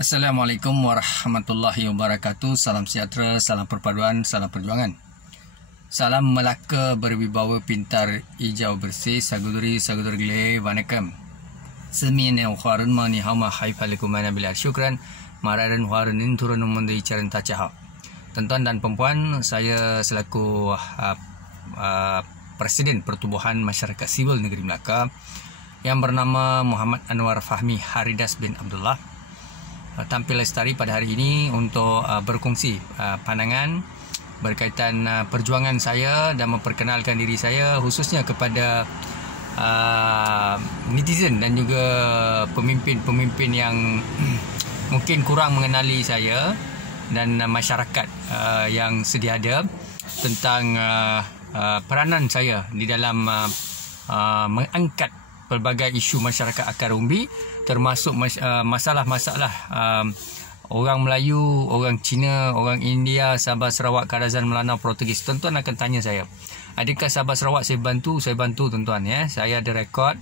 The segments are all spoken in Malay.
Assalamualaikum warahmatullahi wabarakatuh. Salam sejahtera, salam perpaduan, salam perjuangan. Salam Melaka berwibawa pintar, hijau bersih, saudari gile, vanakkam. Semine ukharun mani hama haifalikum mana bila syukran, maradan huarunin turun mundu icaran tacaha. Tuan-tuan dan perempuan, saya selaku Presiden Pertubuhan Masyarakat Sivil Negeri Melaka yang bernama Muhammad Anwar Fahmi Haridas bin Abdullah tampil lestari pada hari ini untuk berkongsi pandangan berkaitan perjuangan saya dan memperkenalkan diri saya khususnya kepada netizen dan juga pemimpin-pemimpin yang mungkin kurang mengenali saya dan masyarakat yang sedia ada tentang peranan saya di dalam mengangkat pelbagai isu masyarakat akar umbi, termasuk masalah-masalah orang Melayu, orang Cina, orang India, Sabah, Sarawak, Kadazan, Melanau, Portugis. Tuan-tuan akan tanya saya, adakah Sabah, Sarawak saya bantu? Saya bantu tuan-tuan ya. Saya ada rekod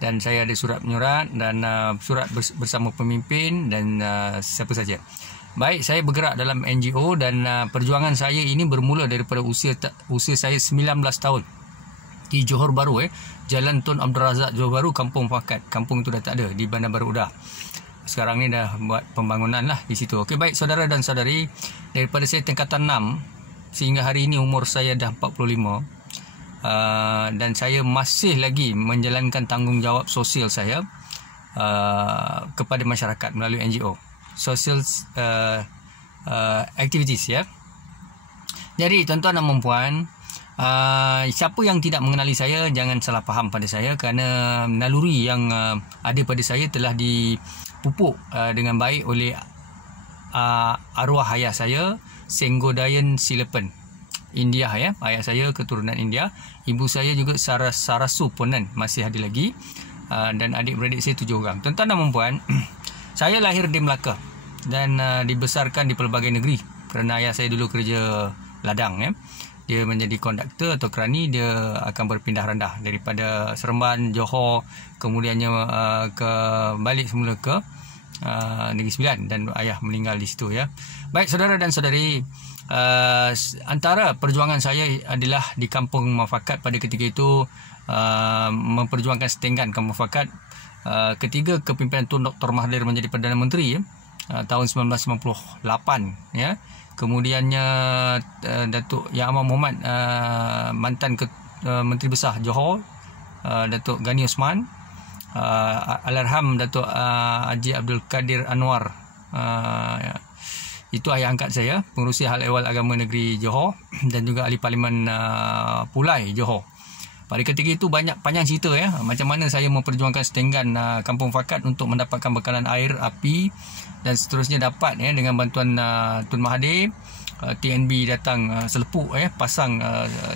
dan saya ada surat menyurat dan surat bersama pemimpin dan siapa saja. Baik, saya bergerak dalam NGO dan perjuangan saya ini bermula daripada usia saya 19 tahun. Di Johor Bahru Jalan Tun Abdul Razak Johor Bahru, Kampung Fakat. Kampung itu dah tak ada, di Bandar Baru Udah. Sekarang ni dah buat pembangunan lah di situ. Okey, baik saudara dan saudari, daripada saya tingkatan 6 sehingga hari ini umur saya dah 45 dan saya masih lagi menjalankan tanggungjawab sosial saya kepada masyarakat melalui NGO, social activities ya. Jadi tuan-tuan dan puan-puan, siapa yang tidak mengenali saya jangan salah faham pada saya, kerana naluri yang ada pada saya telah dipupuk dengan baik oleh arwah ayah saya, Senggodayan Silapan, India ya. Ayah saya keturunan India, ibu saya juga Sarasu Ponan, masih ada lagi, dan adik-beradik saya 7 orang. Tuan-tuan dan puan-puan, saya lahir di Melaka dan dibesarkan di pelbagai negeri kerana ayah saya dulu kerja ladang ya. Dia menjadi konduktor atau kerani, dia akan berpindah randah daripada Seremban, Johor, kemudiannya balik semula ke Negeri Sembilan dan ayah meninggal di situ ya. Baik saudara dan saudari, antara perjuangan saya adalah di Kampung Muafakat pada ketika itu, memperjuangkan setinggan Kampung Muafakat ketika kepimpinan Tun Dr. Mahathir menjadi Perdana Menteri tahun 1998 ya. Kemudiannya Datuk Yang Amat Mohamad, mantan Menteri Besar Johor, Datuk Ghani Osman, Alarham Datuk Haji Abdul Kadir Anwar, itu ayah angkat saya, pengerusi hal ehwal agama negeri Johor dan juga ahli parlimen Pulai Johor. Pada ketika itu panjang cerita ya, macam mana saya memperjuangkan setinggan Kampung Fakat untuk mendapatkan bekalan air, api dan seterusnya dapat ya, dengan bantuan Tun Mahathir. TNB datang selepuk pasang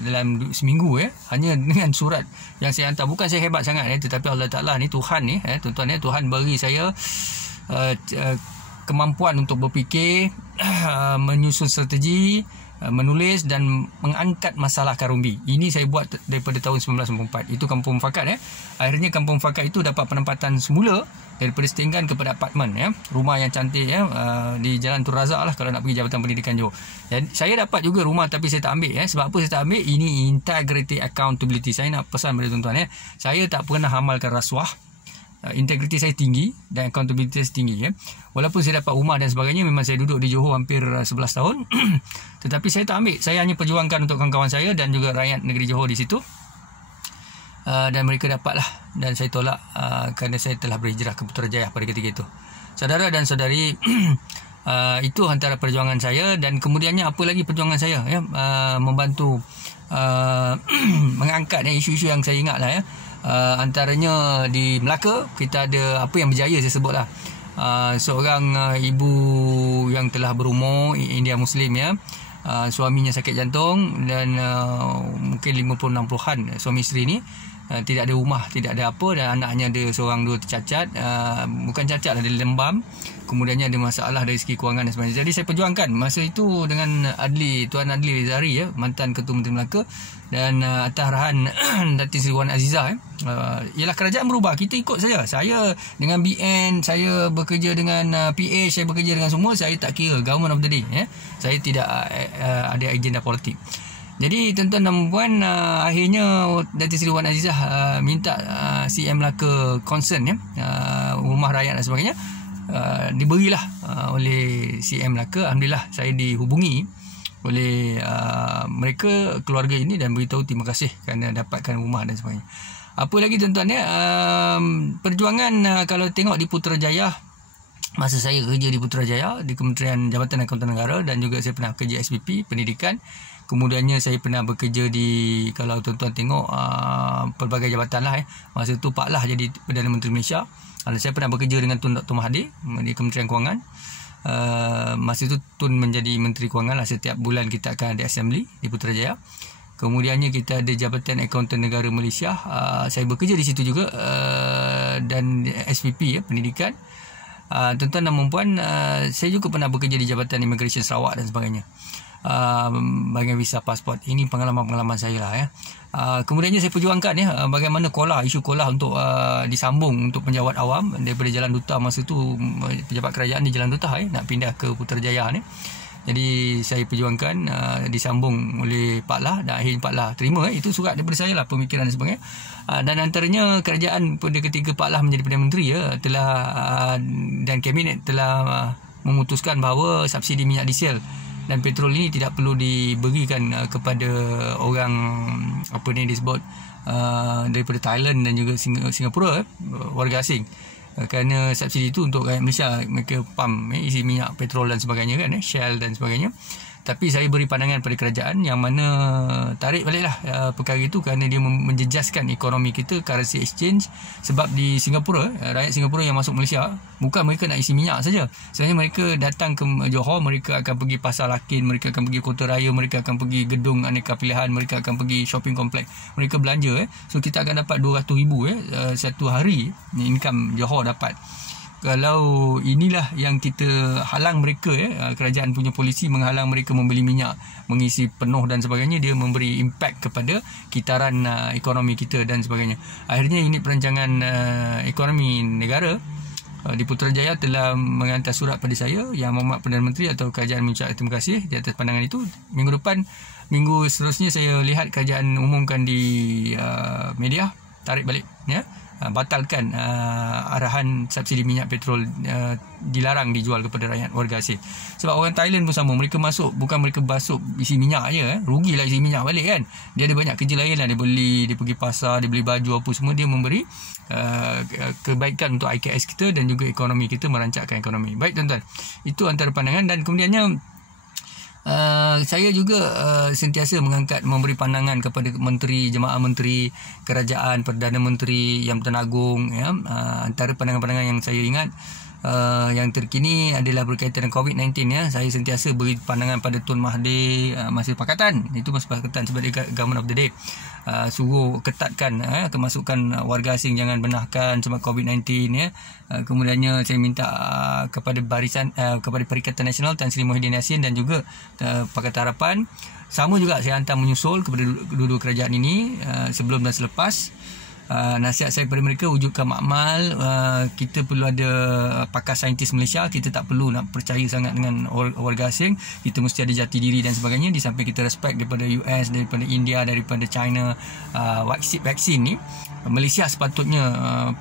dalam seminggu hanya dengan surat yang saya hantar. Bukan saya hebat sangat tetapi Allah Ta'ala ni, Tuhan ni tuan-tuan Tuhan beri saya kemampuan untuk berfikir, menyusun strategi, menulis dan mengangkat masalah karumbi. Ini saya buat daripada tahun 1994. Itu Kampung Fakat Akhirnya Kampung Fakat itu dapat penempatan semula daripada setinggan kepada apartmen rumah yang cantik di Jalan Tun Razak lah kalau nak pergi Jabatan Pendidikan Johor. Dan saya dapat juga rumah tapi saya tak ambil Sebab apa saya tak ambil? Ini integrity accountability. Saya nak pesan pada tuan-tuan saya tak pernah amalkan rasuah. Integriti saya tinggi dan accountability saya tinggi Walaupun saya dapat rumah dan sebagainya, memang saya duduk di Johor hampir 11 tahun tetapi saya tak ambil. Saya hanya perjuangkan untuk kawan-kawan saya dan juga rakyat negeri Johor di situ, dan mereka dapatlah dan saya tolak kerana saya telah berhijrah ke Putrajaya pada ketika itu. Saudara dan saudari, itu antara perjuangan saya. Dan kemudiannya apa lagi perjuangan saya membantu mengangkat isu-isu yang saya ingat lah antaranya di Melaka kita ada apa yang berjaya saya sebutlah, seorang ibu yang telah berumur, India Muslim suaminya sakit jantung dan mungkin 50-60-an suami isteri ni, tidak ada rumah, tidak ada apa, dan anaknya ada seorang dua tercacat, bukan cacat lah, dia lembam, kemudiannya ada masalah dari segi kewangan dan sebagainya. Jadi saya perjuangkan masa itu dengan Tuan Adli Zahari, mantan Ketua Menteri Melaka, dan atas arahan Datin Seri Wan Azizah, ialah kerajaan berubah, kita ikut saja. Saya dengan BN, saya bekerja dengan PH, saya bekerja dengan semua, saya tak kira, government of the day, saya tidak ada agenda politik. Jadi tuan-tuan dan puan, akhirnya Datin Seri Wan Azizah minta CM Melaka concern, rumah rakyat dan sebagainya, diberilah oleh CM Melaka. Alhamdulillah saya dihubungi oleh mereka, keluarga ini, dan beritahu terima kasih kerana dapatkan rumah dan sebagainya. Apa lagi tuan-tuan, perjuangan kalau tengok di Putrajaya, masa saya kerja di Putrajaya di Kementerian Jabatan Akuntan Negara, dan juga saya pernah kerja SPP Pendidikan. Kemudiannya saya pernah bekerja di, kalau tuan-tuan tengok, pelbagai jabatan lah. Masa tu Pak Lah jadi Perdana Menteri Malaysia. Saya pernah bekerja dengan Tun Dr. Mahathir di Kementerian Kewangan. Masa itu Tun menjadi Menteri Kewangan lah. Setiap bulan kita akan ada assembly di Putrajaya. Kemudiannya kita ada Jabatan Akuntan Negara Malaysia. Saya bekerja di situ juga, dan SPP Pendidikan. Tuan-tuan dan puan, saya juga pernah bekerja di Jabatan Immigration Sarawak dan sebagainya. Bagian visa pasport. Ini pengalaman-pengalaman saya lah. Kemudiannya saya perjuangkan bagaimana isu KOLA untuk disambung untuk penjawat awam daripada Jalan Duta. Masa tu pejabat kerajaan di Jalan Duta nak pindah ke Putrajaya ni. Jadi saya perjuangkan disambung oleh Pak Lah, dan akhirnya Pak Lah terima. Itu surat daripada saya lah, pemikiran dan sebagainya. Dan antaranya kerajaan pada ketika Pak Lah menjadi Perdana Menteri telah dan kabinet telah memutuskan bahawa subsidi minyak diesel dan petrol ini tidak perlu diberikan kepada orang disebut daripada Thailand dan juga Singapura, warga asing, kerana subsidi itu untuk rakyat Malaysia. Mereka pump isi minyak, petrol dan sebagainya kan, Shell dan sebagainya. Tapi saya beri pandangan pada kerajaan yang mana tarik baliklah perkara itu, kerana dia menjejaskan ekonomi kita, currency exchange. Sebab di Singapura, rakyat Singapura yang masuk Malaysia, bukan mereka nak isi minyak saja. Sebenarnya mereka datang ke Johor, mereka akan pergi Pasar Lakin, mereka akan pergi Kota Raya, mereka akan pergi Gedung Aneka Pilihan, mereka akan pergi shopping complex, mereka belanja. So kita akan dapat 200,000 satu hari income Johor dapat. Kalau inilah yang kita halang mereka, kerajaan punya polisi menghalang mereka membeli minyak, mengisi penuh dan sebagainya, dia memberi impact kepada kitaran ekonomi kita dan sebagainya. Akhirnya unit perancangan ekonomi negara di Putrajaya telah menghantar surat pada saya, Yang Mohd Perdana Menteri atau kerajaan mengucap terima kasih di atas pandangan itu. Minggu depan, minggu seterusnya saya lihat kerajaan umumkan di media, tarik balik batalkan arahan subsidi minyak petrol, dilarang dijual kepada rakyat warga asing. Sebab orang Thailand pun sama, mereka masuk, bukan mereka masuk isi minyak je, rugilah isi minyak balik kan. Dia ada banyak kerja lain lah, dia beli, dia pergi pasar, dia beli baju apa semua, dia memberi kebaikan untuk IKS kita dan juga ekonomi kita, merancakkan ekonomi. Baik tuan-tuan, itu antara pandangan. Dan kemudiannya saya juga sentiasa memberi pandangan kepada menteri, jemaah menteri, kerajaan, Perdana Menteri, Yang Bertuan Agong. Antara pandangan-pandangan yang saya ingat yang terkini adalah berkaitan dengan COVID-19. Saya sentiasa beri pandangan pada Tun Mahathir masa pakatan. Itu masa pakatan sebagai government of the day. Suruh ketatkan kemasukan warga asing, jangan benarkan sebab COVID-19. Kemudiannya saya minta kepada kepada Perikatan Nasional Tan Sri Muhyiddin Yassin dan juga Pakatan Harapan, sama juga saya hantar menyusul kepada dua-dua kerajaan ini sebelum dan selepas. Nasihat saya kepada mereka, wujudkan makmal. Kita perlu ada pakar saintis Malaysia. Kita tak perlu nak percaya sangat dengan warga asing. Kita mesti ada jati diri dan sebagainya. Di samping kita respect daripada US, daripada India, daripada China. Vaksin ni Malaysia sepatutnya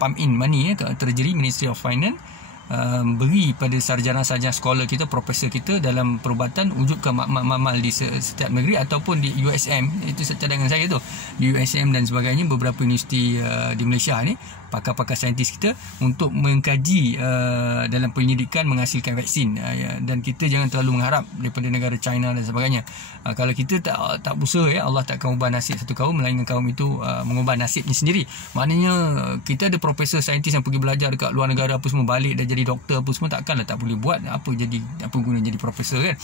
pump in money Treasury, Ministry of Finance, beri pada sarjana-sarjana sekolah kita, profesor kita dalam perubatan, wujudkan makmal di setiap negeri ataupun di USM. Itu cadangan saya tu, di USM dan sebagainya, beberapa universiti di Malaysia ni pakar-pakar saintis kita untuk mengkaji dalam penyelidikan menghasilkan vaksin, dan kita jangan terlalu mengharap daripada negara China dan sebagainya. Kalau kita tak berusaha, Allah tak akan ubah nasib satu kaum, melainkan kaum itu mengubah nasibnya sendiri. Maknanya kita ada profesor saintis yang pergi belajar dekat luar negara apa semua, balik dah jadi doktor apa semua, takkanlah tak boleh buat. Apa guna jadi profesor kan?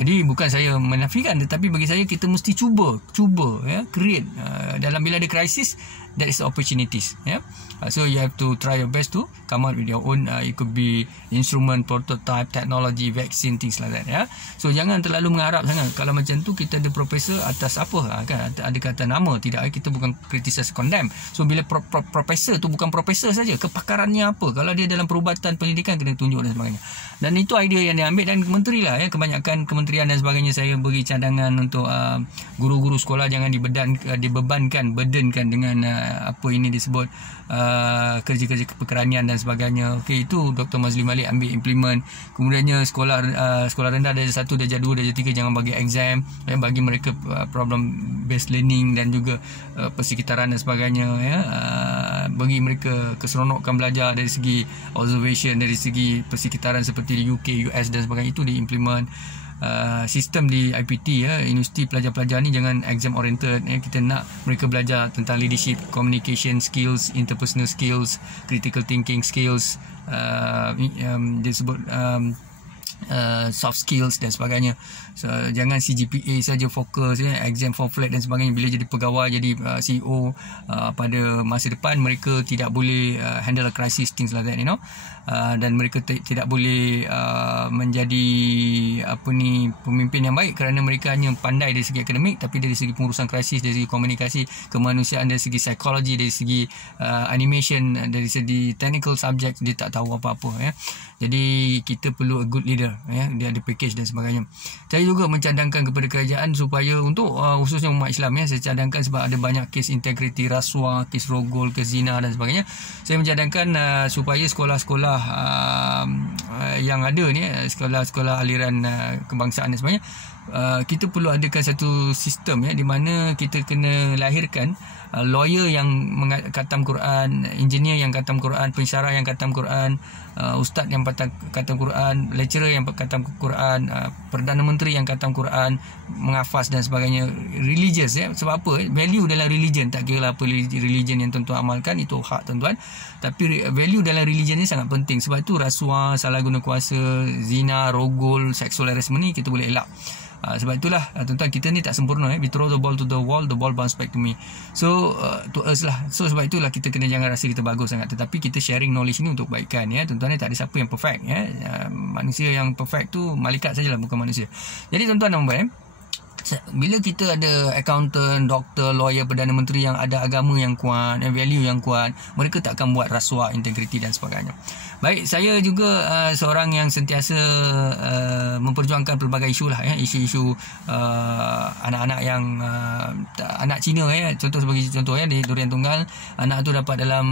Jadi bukan saya menafikan, tetapi bagi saya kita mesti cuba create dalam bila ada krisis, that is opportunities. So you have to try your best to come out with your own, it could be instrument, prototype, technology, vaccine, things like that. So jangan terlalu mengharap sangat. Kalau macam tu kita ada profesor atas apa kan, ada kata nama, tidak, kita bukan criticize, condemn. So bila profesor tu bukan profesor saja, kepakarannya apa, kalau dia dalam perubatan pendidikan kena tunjuk dan sebagainya. Dan itu idea yang dia ambil, dan menteri lah kebanyakan kementerian dan sebagainya, saya beri cadangan untuk guru-guru sekolah jangan burdenkan dengan apa ini disebut kerja-kerja keperkeranian dan sebagainya. Okey, itu Dr. Mazli Malik ambil implement. Kemudiannya sekolah rendah darjah 1, darjah 2, darjah 3 jangan bagi exam, bagi mereka problem based learning dan juga persekitaran dan sebagainya, bagi mereka keseronokan belajar dari segi observation, dari segi persekitaran seperti di UK, US dan sebagainya, itu diimplement. Sistem di IPT, universiti pelajar-pelajar ni jangan exam oriented. Kita nak mereka belajar tentang leadership, communication skills, interpersonal skills, critical thinking skills, disebut soft skills dan sebagainya. So, jangan CGPA saja fokus, exam for flat dan sebagainya. Bila jadi pegawai, jadi CEO pada masa depan, mereka tidak boleh handle a crisis, things like that, dan mereka tidak boleh menjadi pemimpin yang baik kerana mereka hanya pandai dari segi akademik, tapi dari segi pengurusan krisis, dari segi komunikasi, kemanusiaan, dari segi psikologi, dari segi animation, dari segi technical subject, dia tak tahu apa-apa. Jadi kita perlu a good leader, dia ada package dan sebagainya. Saya juga mencadangkan kepada kerajaan supaya untuk khususnya umat Islam, saya cadangkan sebab ada banyak kes integriti rasuah, kes rogol, kes zina dan sebagainya. Saya mencadangkan supaya sekolah-sekolah yang ada ni, sekolah-sekolah aliran kebangsaan dan sebagainya, kita perlu adakan satu sistem di mana kita kena lahirkan lawyer yang khatam Quran, engineer yang khatam Quran, pensyarah yang khatam Quran, ustaz yang khatam Quran, lecturer yang khatam Quran, Perdana Menteri yang khatam Quran, menghafaz dan sebagainya. Religious, sebab apa? Value dalam religion, tak kira apa religion yang tuan-tuan amalkan, itu hak tuan-tuan, tapi value dalam religion ni sangat penting. Sebab itu rasuah, salah guna kuasa, zina, rogol, sexual harassment ni kita boleh elak. Sebab itulah tuan-tuan, kita ni tak sempurna. We throw the ball to the wall, the ball bounce back to me. So to us lah. So sebab itulah kita kena jangan rasa kita bagus sangat, tetapi kita sharing knowledge ni untuk kebaikan. Tuan-tuan ni tak ada siapa yang perfect. Manusia yang perfect tu malaikat sajalah, bukan manusia. Jadi tuan-tuan dan puan, bila kita ada accountant, doktor, lawyer, Perdana Menteri yang ada agama yang kuat, value yang kuat, mereka tak akan buat rasuah, integriti dan sebagainya. Baik, saya juga seorang yang sentiasa memperjuangkan pelbagai isu lah, isu-isu anak-anak yang anak Cina, contoh sebagai contoh, di Durian Tunggal, anak tu dapat dalam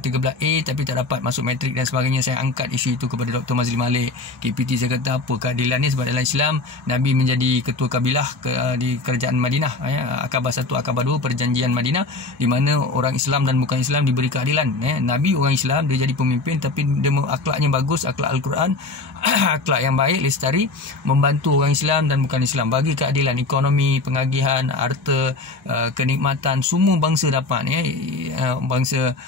13A tapi tak dapat masuk matrik dan sebagainya. Saya angkat isu itu kepada Dr. Mazli Malik, KPT. Saya kata apa keadilan ni, sebab dalam Islam Nabi menjadi ketua kabilah di kerajaan Madinah, Akabah 1, Akabah 2, perjanjian Madinah, di mana orang Islam dan bukan Islam diberi keadilan. Nabi orang Islam, dia jadi pemimpin, tapi dia akhlaknya bagus, akhlak Al-Quran, akhlak yang baik, lestari, membantu orang Islam dan bukan Islam, bagi keadilan ekonomi, pengagihan, harta, kenikmatan, semua bangsa dapat. Bangsa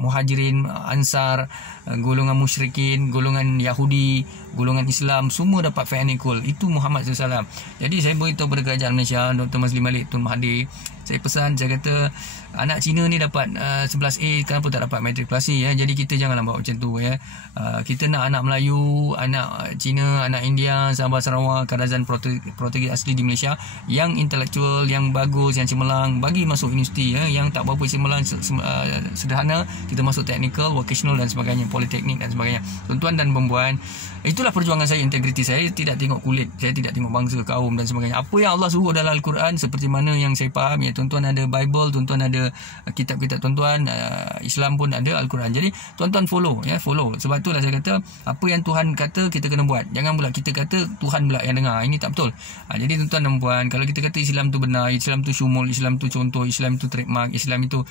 Muhajirin, Ansar, golongan musyrikin, golongan Yahudi, golongan Islam, semua dapat fair and equal. Itu Muhammad SAW. Jadi saya beritahu kepada kerajaan Malaysia, Dr. Mazli Malik, Tun Mahathir, saya pesan, saya kata anak Cina ni dapat 11A, kenapa tak dapat matrikulasi? Jadi kita janganlah buat macam tu. Kita nak anak Melayu, anak Cina, anak India, Sabah, Sarawak, Kadazan, Portugis asli di Malaysia, yang intelektual, yang bagus, yang cemerlang, bagi masuk universiti. Yang tak berapa cemerlang, sederhana, kita masuk technical, vocational dan sebagainya, politeknik dan sebagainya. Tuan-tuan dan perempuan, itulah perjuangan saya, integriti saya. Tidak tengok kulit, saya tidak tengok bangsa, kaum dan sebagainya. Apa yang Allah suruh dalam Al-Quran, seperti mana yang saya faham, Tuan-tuan ada Bible, tuan-tuan ada kitab-kitab tuan-tuan, Islam pun ada Al-Quran. Jadi tuan-tuan follow. Sebab itulah saya kata, apa yang Tuhan kata kita kena buat. Jangan pula kita kata Tuhan pula yang dengar. Ini tak betul. Jadi tuan-tuan dan puan, kalau kita kata Islam tu benar, Islam tu syumul, Islam tu contoh, Islam tu trademark, Islam itu,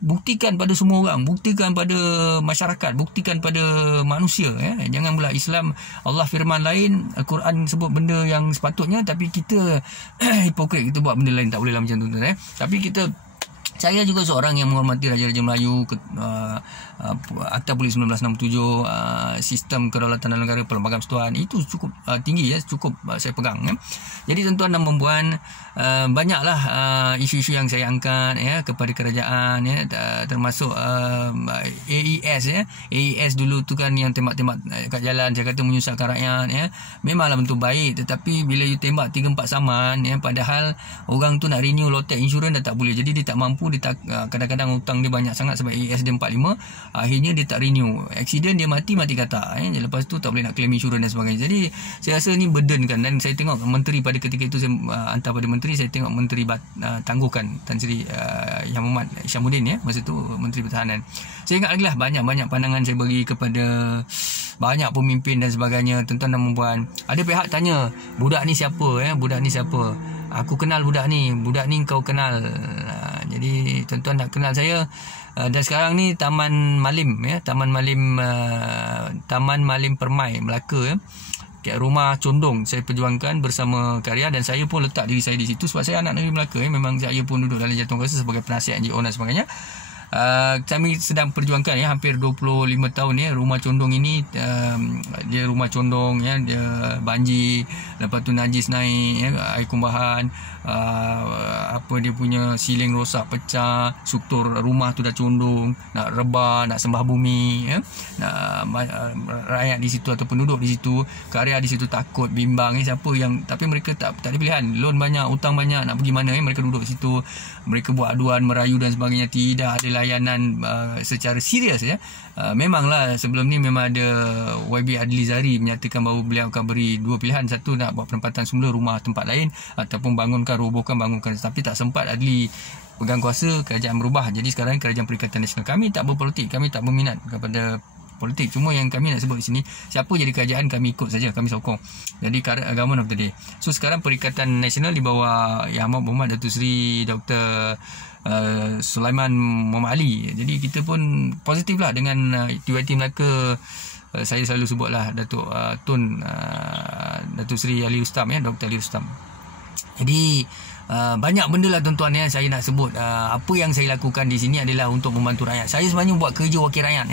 buktikan pada semua orang, buktikan pada masyarakat, buktikan pada manusia. Jangan pula Islam, Allah firman lain, Al-Quran sebut benda yang sepatutnya, tapi kita hipokrit, kita buat benda lain. Tak boleh lah macam tu. Tapi saya juga seorang yang menghormati Raja-Raja Melayu, Akta Polis 1967, sistem kedaulatan dalam negara, Perlembagaan Persekutuan, itu cukup tinggi, cukup saya pegang. Jadi tuan-tuan dan puan, banyaklah isu-isu yang saya angkat kepada kerajaan, termasuk AES. AES dulu tu kan yang tembak-tembak kat jalan, saya kata menyusahkan rakyat. Memanglah bentuk baik, tetapi bila you tembak 3-4 saman, padahal orang tu nak renew lotek insurans dah tak boleh. Jadi dia tak mampu, kadang-kadang hutang dia banyak sangat sebab AES dia 45, akhirnya dia tak renew. Accident dia mati kata. Lepas tu tak boleh nak claim insurans dan sebagainya. Jadi saya rasa ni burden kan. Dan saya tengok menteri pada ketika itu, saya hantar pada menteri, saya tengok menteri tangguhkan Tan Sri Yang Muhammad Isyamuddin, masa tu Menteri Pertahanan. Saya ingat lagi lah, banyak pandangan saya bagi kepada banyak pemimpin dan sebagainya. Tuan-tuan dan puan, ada pihak tanya, budak ni siapa? Budak ni siapa? Aku kenal budak ni kau kenal. Jadi tuan-tuan nak kenal saya. Dan sekarang ni Taman Malim, Taman Malim Permai Melaka, rumah condong saya perjuangkan bersama karya, dan saya pun letak diri saya di situ sebab saya anak negeri Melaka. Memang saya pun duduk dalam jatuh kuasa sebagai penasihat NGO dan sebagainya. Kami sedang perjuangkan hampir 25 tahun rumah condong ini. Dia rumah condong, dia banjir, lepas tu najis naik, air kumbahan, dia punya siling rosak, pecah, struktur rumah tu dah condong, nak rebah, nak sembah bumi, nak rakyat di situ atau penduduk di situ, karya di situ takut, bimbang, siapa yang, tapi mereka tak ada pilihan, loan banyak, hutang banyak, nak pergi mana, mereka duduk di situ, mereka buat aduan, merayu dan sebagainya, tidak ada layanan secara serius. Memanglah sebelum ni memang ada YB Adlizari menyatakan bahawa beliau akan beri dua pilihan, satu nak buat penempatan semula rumah tempat lain, ataupun robohkan, tapi tak sempat Adli pegang kuasa, kerajaan berubah. Jadi sekarang Kerajaan Perikatan Nasional. Kami tak berpolitik, kami tak berminat kepada politik. Cuma yang kami nak sebut di sini, siapa jadi kerajaan kami ikut saja, kami sokong. Jadi government of the day. So sekarang Perikatan Nasional di bawah Yang Amat Berhormat Datuk Seri Dr. Sulaiman Muhammad Ali. Jadi kita pun positif lah dengan TYT Melaka. Saya selalu sebutlah Datuk Datuk Seri Ali Rustam, Dr. Ali Rustam. Jadi banyak benda lah tuan-tuan saya nak sebut. Apa yang saya lakukan di sini adalah untuk membantu rakyat. Saya sebenarnya buat kerja wakil rakyat.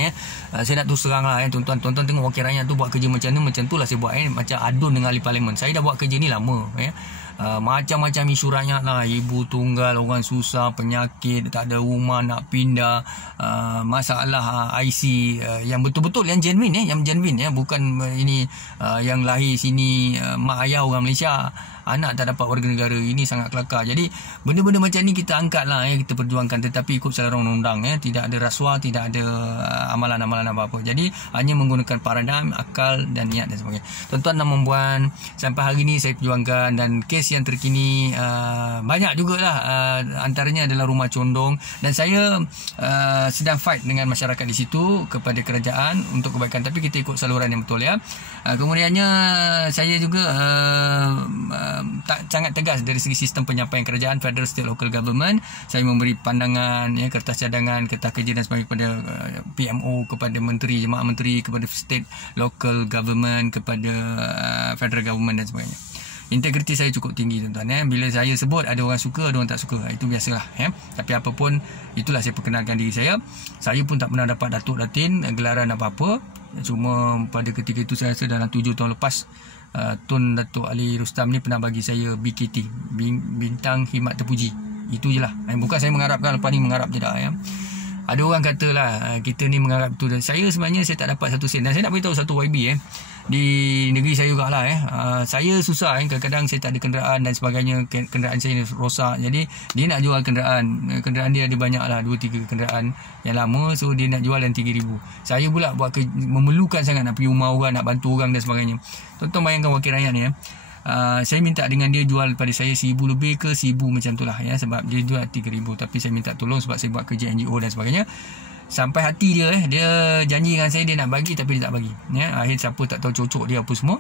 Saya nak terus terang lah tuan-tuan. Tuan-tuan tengok wakil rakyat tu buat kerja macam tu lah saya buat. Macam adun dengan ahli parlimen. Saya dah buat kerja ni lama. Macam-macam isu rakyat lah, ibu tunggal, orang susah, penyakit, tak ada rumah nak pindah, masalah IC yang betul-betul yang genuine, bukan ini yang lahir sini mak ayah orang Malaysia, anak tak dapat warga negara. Ini sangat kelakar. Jadi benda-benda macam ni kita angkat lah, kita perjuangkan, tetapi ikut saluran undang-undang, tidak ada rasuah, tidak ada amalan-amalan apa-apa. Jadi hanya menggunakan paradigm, akal dan niat dan sebagainya. Tuan-tuan dan puan, sampai hari ni saya perjuangkan, dan kes yang terkini banyak jugalah, antaranya adalah rumah condong, dan saya sedang fight dengan masyarakat di situ kepada kerajaan untuk kebaikan, tapi kita ikut saluran yang betul. Kemudiannya saya juga sangat tegas dari segi sistem penyampaian kerajaan, federal, state, local government. Saya memberi pandangan, kertas cadangan, kertas kerja dan sebagainya kepada PMO, kepada menteri, jemaah menteri, kepada state, local government, kepada federal government dan sebagainya. Integriti saya cukup tinggi tuan-tuan. Bila saya sebut, ada orang suka, ada orang tak suka, itu biasalah. Tapi apapun, itulah saya perkenalkan diri saya. Saya pun tak pernah dapat Datuk Datin, gelaran apa-apa. Cuma pada ketika itu saya rasa dalam 7 tahun lepas, Tun Datuk Ali Rustam ni pernah bagi saya BKT, Bintang Khidmat Terpuji. Itu je lah. Bukan saya mengharapkan, lepas ni mengharap tidak. Ada orang katalah kita ni mengharap tu, dan saya sebenarnya saya tak dapat satu sen. Dan saya nak beritahu satu YB di negeri saya jugalah. Saya susah, kadang-kadang saya tak ada kenderaan dan sebagainya, kenderaan saya rosak. Jadi dia nak jual kenderaan dia ada banyak lah, 2-3 kenderaan yang lama, so dia nak jual yang 3,000. Saya pula memerlukan sangat nak pergi rumah orang, nak bantu orang dan sebagainya. Tuan-tuan bayangkan wakil rakyat ni, saya minta dengan dia jual pada saya 1,000 lebih ke 1,000 macam tu lah ya, sebab dia jual 3,000, tapi saya minta tolong sebab saya buat kerja NGO dan sebagainya. Sampai hati dia dia janji dengan saya dia nak bagi, tapi dia tak bagi ya. Akhir siapa tak tahu cocok dia apa semua,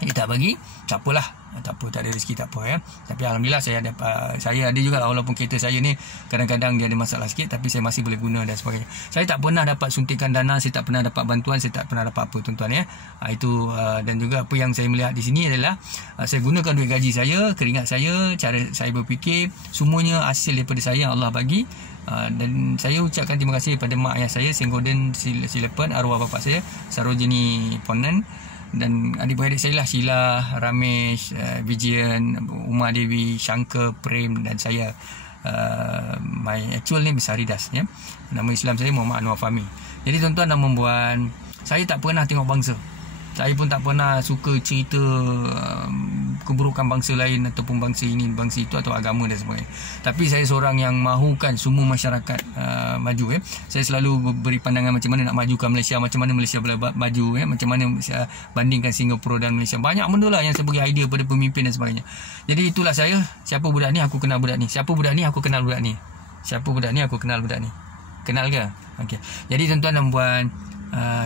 dia tak bagi. Tak apalah, tak apa, tak ada rezeki tak apa ya. Tapi alhamdulillah saya ada juga lah, walaupun kereta saya ni kadang-kadang dia ada masalah sikit, tapi saya masih boleh guna dan sebagainya. Saya tak pernah dapat suntikan dana, saya tak pernah dapat bantuan, saya tak pernah dapat apa tuan-tuan ya. Itu dan juga apa yang saya melihat di sini adalah saya gunakan duit gaji saya, keringat saya, cara saya berfikir, semuanya hasil daripada saya yang Allah bagi. Dan saya ucapkan terima kasih kepada mak ayah saya, Senggoden Silepan, arwah bapa saya Sarojini Ponan, dan adik-beradik saya lah, Sheila, Ramesh, Vijayan, Uma Devi, Shankar, Prem, dan saya. My actual name is Haridas ya. Nama Islam saya Muhammad Anwar Fahmi. Jadi tuan-tuan dan puan-puan, saya tak pernah tengok bangsa. Saya pun tak pernah suka cerita keburukan bangsa lain ataupun bangsa ini, bangsa itu atau agama dan sebagainya. Tapi saya seorang yang mahukan semua masyarakat maju ya. Saya selalu beri pandangan macam mana nak majukan Malaysia, macam mana Malaysia boleh maju ya, macam mana bandingkan Singapura dan Malaysia. Banyak benda lah yang saya bagi idea pada pemimpin dan sebagainya. Jadi itulah saya, siapa budak ni aku kenal budak ni, siapa budak ni aku kenal budak ni, siapa budak ni aku kenal budak ni. Kenal ke? Okey. Jadi tuan-tuan dan puan,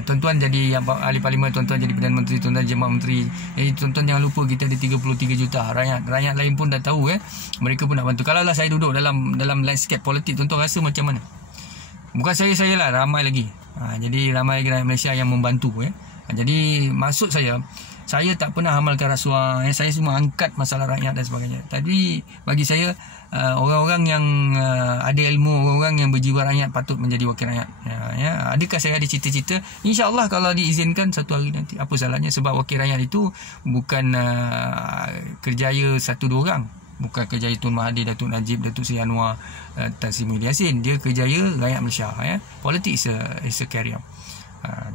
tuan-tuan jadi ahli parlimen, tuan-tuan jadi Perdana Menteri, tuan-tuan jemaah menteri. Jadi tuan-tuan jangan lupa kita ada 33 juta rakyat lain pun dah tahu mereka pun nak bantu. Kalau lah saya duduk dalam landscape politik, tuan-tuan rasa macam mana? Bukan saya lah, ramai lagi. Jadi ramai lagi rakyat Malaysia yang membantu Jadi maksud saya tak pernah amalkan rasuah saya semua angkat masalah rakyat dan sebagainya. Tapi bagi saya orang-orang yang ada ilmu, orang-orang yang berjiwa rakyat patut menjadi wakil rakyat ya. Adakah saya ada cita-cita? InsyaAllah kalau diizinkan satu hari nanti, apa salahnya? Sebab wakil rakyat itu bukan kerjaya 1-2 orang, bukan kerjaya Tun Mahathir, Datuk Najib, Datuk Seri Anwar, Tan Sri Muhyiddin Yassin. Dia kerjaya rakyat Malaysia ya. Politik is a career.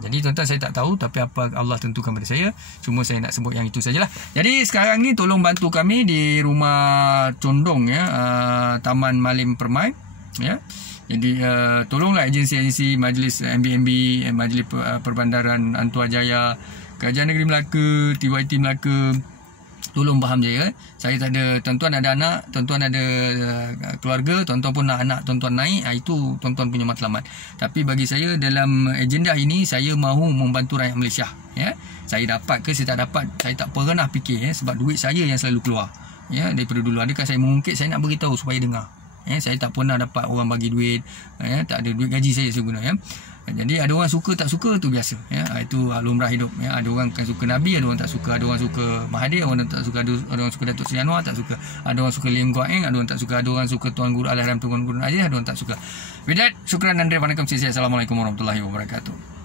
Jadi tuan-tuan, saya tak tahu, tapi apa Allah tentukan pada saya, cuma saya nak sebut yang itu sajalah. Jadi sekarang ni tolong bantu kami di rumah Condong ya, Taman Malim Permai ya. Jadi tolonglah agensi-agensi Majlis MBMB, Majlis Perbandaran Antua Jaya, Kerajaan Negeri Melaka, TYT Melaka, tolong faham je saya tak ada, tuan-tuan ada anak, tuan-tuan ada keluarga, tuan-tuan pun nak anak tuan-tuan naik, itu tuan-tuan punya matlamat. Tapi bagi saya dalam agenda ini, saya mahu membantu rakyat Malaysia ya. Saya dapat ke saya tak dapat, saya tak pernah fikir sebab duit saya yang selalu keluar ya daripada dulu. Adakah saya mengungkit, saya nak beritahu supaya dengar saya tak pernah dapat orang bagi duit tak ada duit gaji saya guna Jadi ada orang suka tak suka, tu biasa itu lumrah hidup Ada orang kan suka Nabi, ada orang tak suka, ada orang suka Mahathir, ada orang tak suka, ada orang suka Datuk Seri Anwar tak suka, ada orang suka Lim Guan Eng, ada orang tak suka, ada orang suka Tuan Guru Alaihram, Tuan Guru Aziz, ada orang tak suka. With that, syukran dan Assalamualaikum warahmatullahi wabarakatuh.